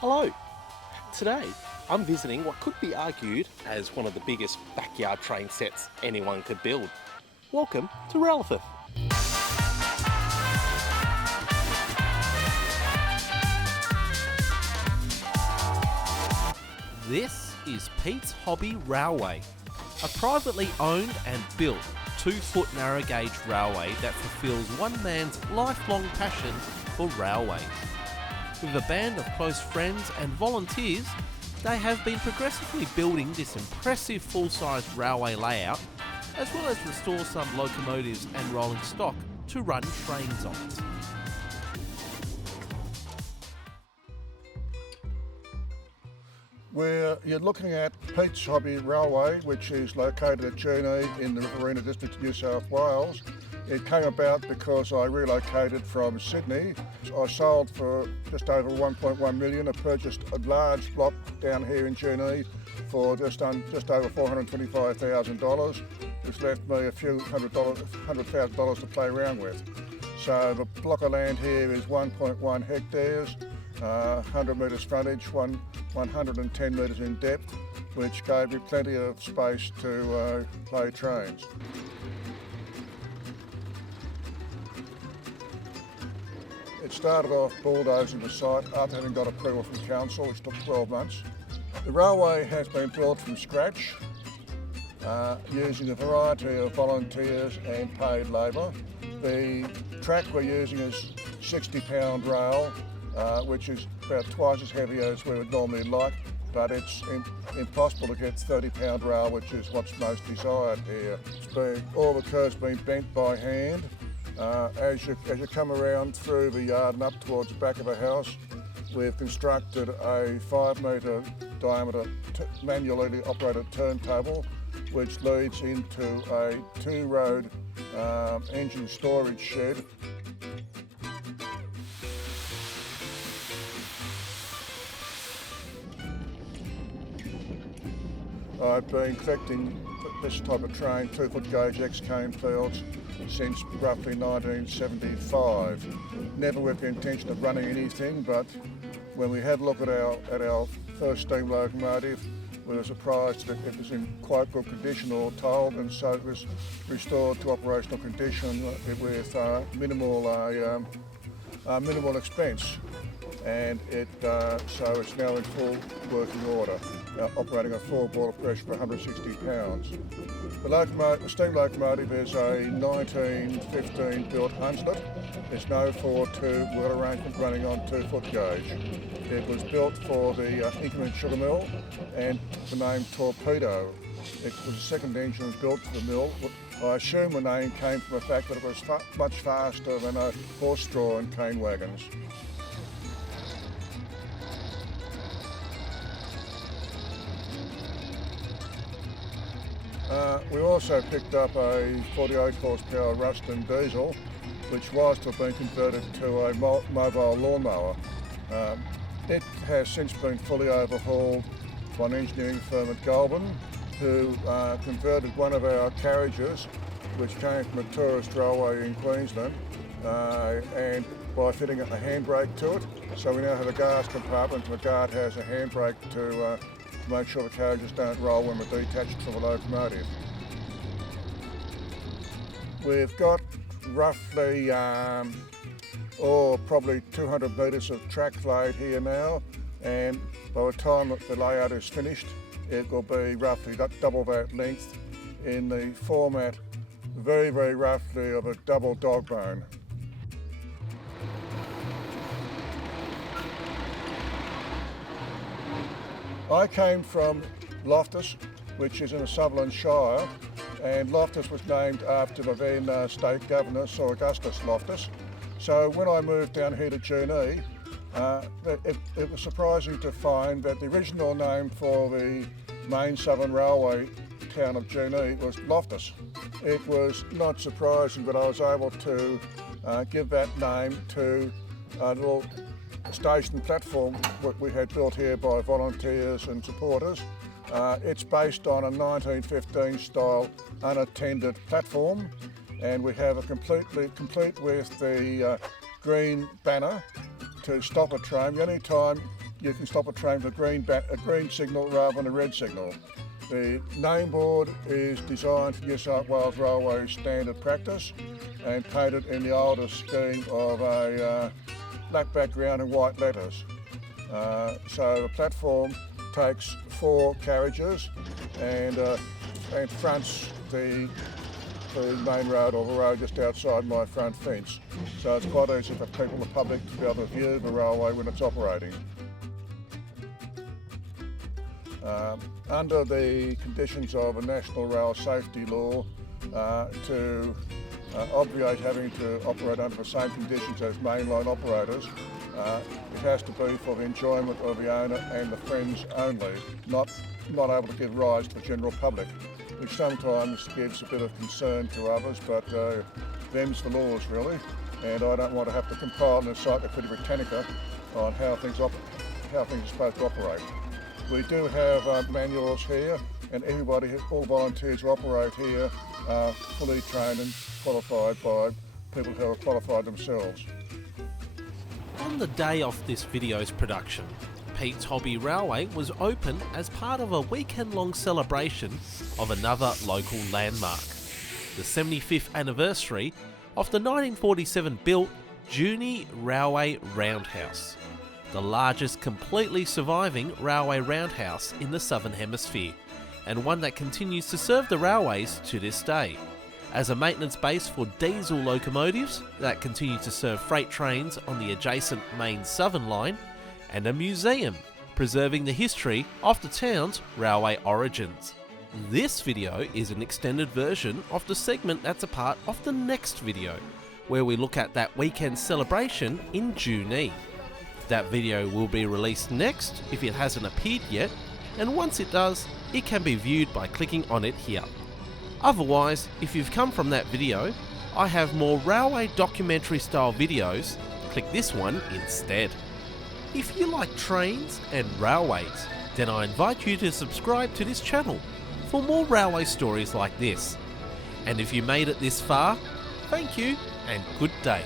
Hello. Today, I'm visiting what could be argued as one of the biggest backyard train sets anyone could build. Welcome to Ralliford. This is Pete's Hobby Railway, a privately owned and built 2-foot narrow gauge railway that fulfills one man's lifelong passion for railways. With a band of close friends and volunteers, they have been progressively building this impressive full-size railway layout, as well as restore some locomotives and rolling stock to run trains on it. You're looking at Pete's Hobby Railway, which is located at Junee in the Riverina District of New South Wales. It came about because I relocated from Sydney. I sold for just over 1.1 million. I purchased a large block down here in Junee for just over $425,000, which left me a few $100,000 to play around with. So the block of land here is 1.1 hectares, 100 metres frontage, 110 metres in depth, which gave me plenty of space to play trains. It started off bulldozing the site after having got approval from council, which took 12 months. The railway has been built from scratch, using a variety of volunteers and paid labour. The track we're using is 60-pound rail, which is about twice as heavy as we would normally like, but it's impossible to get 30-pound rail, which is what's most desired here. All the curves been bent by hand. As you come around through the yard and up towards the back of the house, we've constructed a 5-metre diameter manually operated turntable, which leads into a 2-road engine storage shed. I've been collecting this type of train, 2-foot gauge X-cane fields, since roughly 1975. Never with the intention of running anything, but when we had a look at our first steam locomotive, we were surprised that it was in quite good condition, all told, and so it was restored to operational condition with minimal expense. And so it's now in full working order, operating a 4-boiler pressure for 160 pounds. The steam locomotive is a 1915 built Hunslet. It's no 4-2 wheel arrangement running on 2-foot gauge. It was built for the Inkerman Sugar Mill and the name Torpedo. It was the second engine built for the mill. I assume the name came from the fact that it was much faster than horse-drawn cane wagons. We also picked up a 48 horsepower Ruston diesel, which was to have been converted to a mobile lawnmower. It has since been fully overhauled by an engineering firm at Goulburn, who converted one of our carriages, which came from a tourist railway in Queensland, and by fitting a handbrake to it. So we now have a gas compartment, and the guard has a handbrake to make sure the carriages don't roll when we're detached from the locomotive. We've got roughly, probably 200 metres of track laid here now, and by the time that the layout is finished, it will be roughly double that length in the format, very, very roughly, of a double dog bone. I came from Loftus, which is in the Sutherland Shire, and Loftus was named after the then state governor, Sir Augustus Loftus. So when I moved down here to Junee, it was surprising to find that the original name for the main Southern Railway town of Junee was Loftus. It was not surprising, but I was able to give that name to a little station platform that we had built here by volunteers and supporters. It's based on a 1915 style unattended platform, and we have a complete with the green banner to stop a train. The only time you can stop a train with a green signal rather than a red signal. The name board is designed for New South Wales Railway standard practice and painted in the older scheme of a black background and white letters. So the platform takes 4 carriages and fronts the main road or the road just outside my front fence. So it's quite easy for people, the public, to be able to view the railway when it's operating. Under the conditions of a national rail safety law, to obviate having to operate under the same conditions as mainline operators, it has to be for the enjoyment of the owner and the friends only, not able to give rise to the general public, which sometimes gives a bit of concern to others, but them's the laws really, and I don't want to have to compile an Encyclopedia Britannica on how things are supposed to operate. We do have manuals here, and all volunteers who operate here are fully trained and qualified by people who are qualified themselves. On the day of this video's production, Pete's Hobby Railway was open as part of a weekend-long celebration of another local landmark, the 75th anniversary of the 1947 built Junee Railway Roundhouse, the largest completely surviving railway roundhouse in the Southern Hemisphere, and one that continues to serve the railways to this day, as a maintenance base for diesel locomotives that continue to serve freight trains on the adjacent main Southern Line, and a museum preserving the history of the town's railway origins. This video is an extended version of the segment that's a part of the next video, where we look at that weekend celebration in Junee. That video will be released next if it hasn't appeared yet, and once it does, it can be viewed by clicking on it here. Otherwise, if you've come from that video, I have more railway documentary style videos, click this one instead. If you like trains and railways, then I invite you to subscribe to this channel for more railway stories like this. And if you made it this far, thank you and good day.